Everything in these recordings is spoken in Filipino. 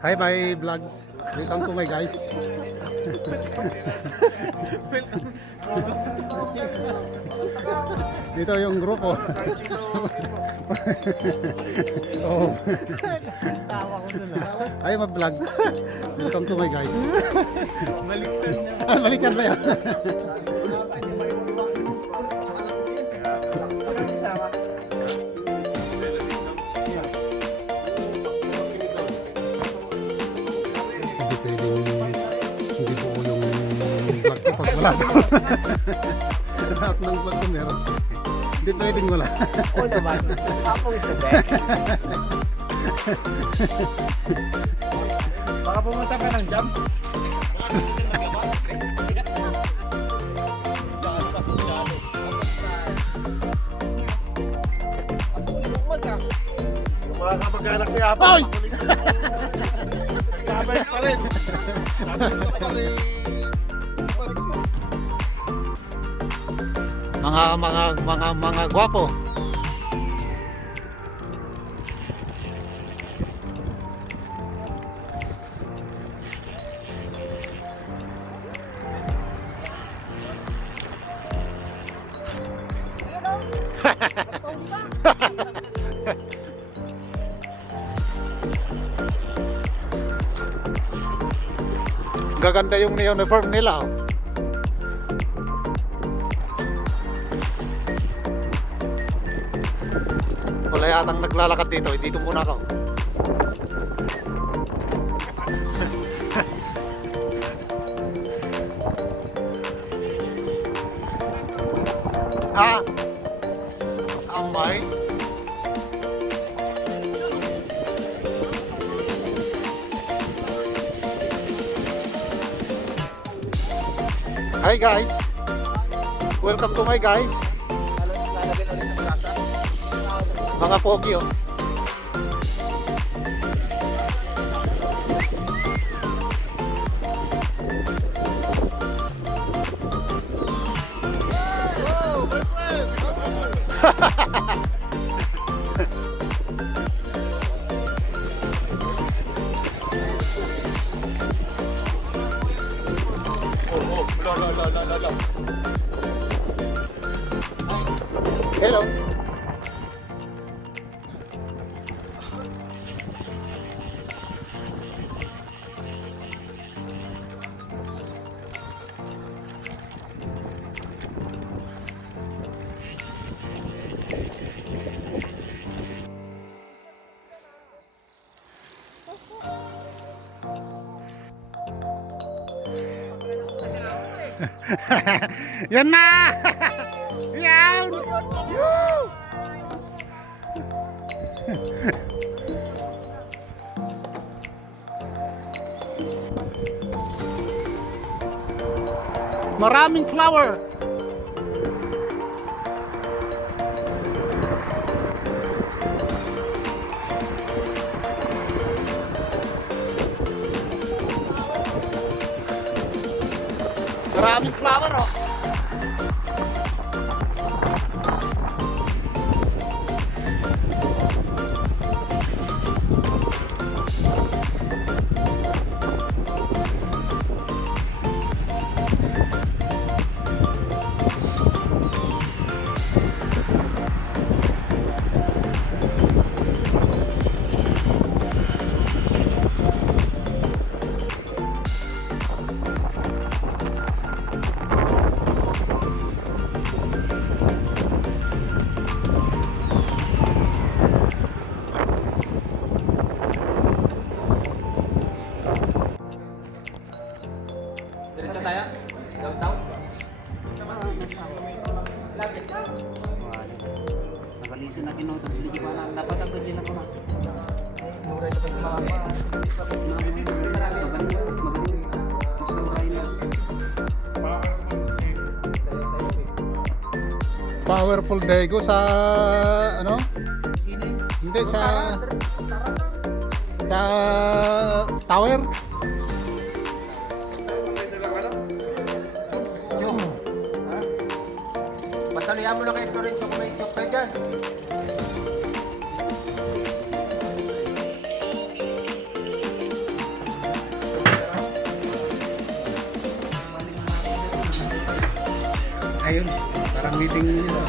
Hi, my vlogs. Welcome to my guys. Dito yung grupo. Oh. Hi, my vlogs. Welcome to my guys. Maliksan niya. Balikan ba yan? Hindi buo yung vlog ko pag wala daw. Lahat ng vlog ko meron. Hindi pwedeng wala. Oo naman. Apple is the best. Baka pumunta ka ng jump. Wala ka mag-anak ni Apple. Oy! Nagkabalik pa rin. Mga gwapo. Gaganda yung uniform nila. Oh. Wala yatang naglalakad dito. Dito muna ako. Ha? Amay? Hi guys. Welcome to my guys. Mga pogi oh. Hello. Yan na! Yan! Woo! Maraming flower. Maraming flower oh. Diretso tayo? Downtown? Nakalisin na kinoto, hindi ko na napatagod din ako na. Mura ito pag mama. Powerful Dago sa ano? Sino yun? Hindi sa tower. Yung. Ha? Pasaluyan mo lang kay Torres kung may joke kayo dyan. yun. Parang meeting nila.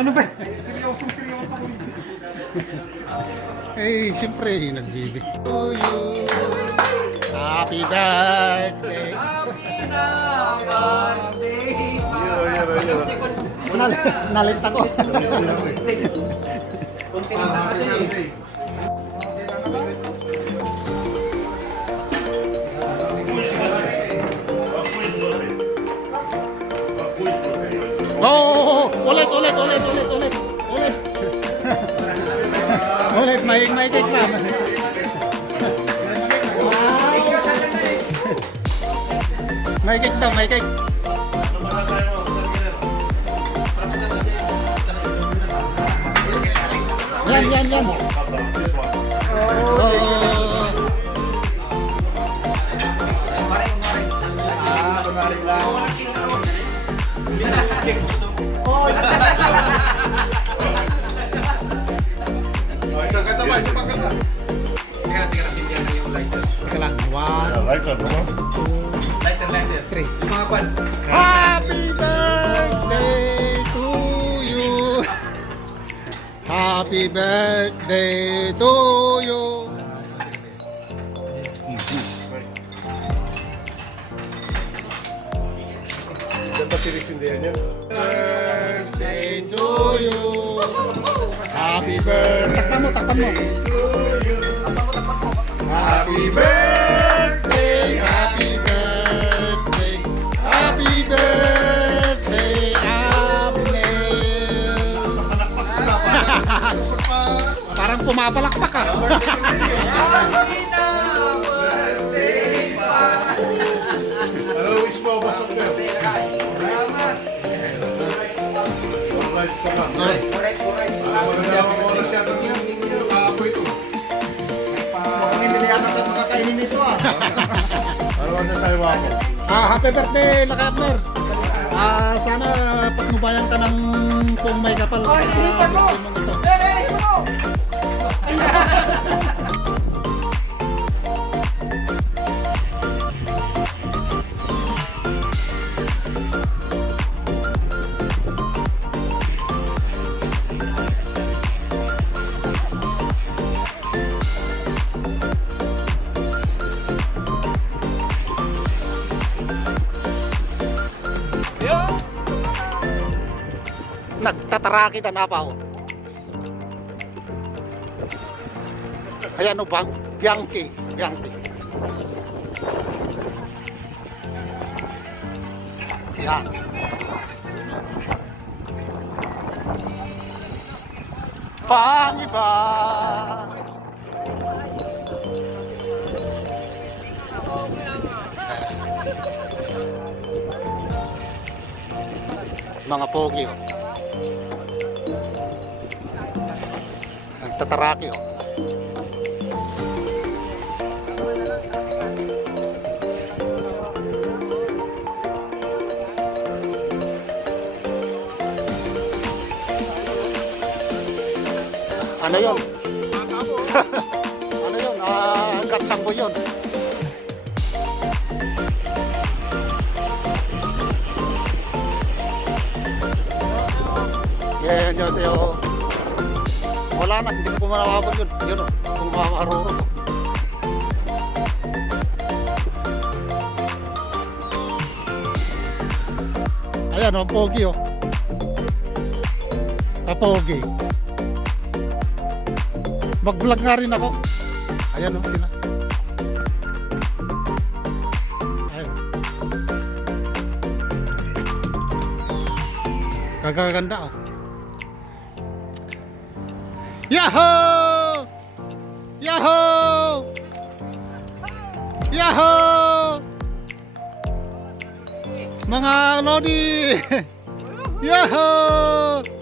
Ano ba? Seryoso ko. Eh, siyempre, nagbibig. To you. Happy birthday. Nalit ako. Konti lang na kasi. Oh, ulit. Ulit, may cake na. May cake daw, may cake. Yan. Oh. Kumarin lang. Isang kanta ba? Isang kanta. Tingnan, bigyan na yung lighter. Teka lang. 1, Lighter, no? Lighter. 3. Yung mga kwan. Happy birthday to you. Happy birthday to you. Diyan ba sinisindihan yan? Birthday to you. Happy birthday. Takpan mo. Happy birthday! Happy birthday. Happy birthday, Abner. Parang pumapalakpak ka. Ano wish mo, Boss of Death? Alright, ka ba? Maganda ang oras yata ng kaapoy ito. Hindi na yata tayo makakainin nito ah. Ano ang nasawa ko? Happy birthday, Laka Abner. Sana patnubayan ka ng kung may kapal. Hinipan mo! Hinipan mo! Nagtataraki na pa ako. Ayan o bang? Bianchi. Yan. Pangiba. Mga pogi oh. Nagtataraki oh. Ano yun? Ano yun? Gatsangbo yun. Yeah, 안녕하세요. Wala na, hindi ko po manawabot yun. Yun o, kung makakaruro to. Ayan o, pogi o. Pogi. Mag-vlog nga rin ako. Ayan o, sila. Ayan. Kagaganda oh. Yahoo! Yahoo! Yahoo! Mga Lodi! Yahoo!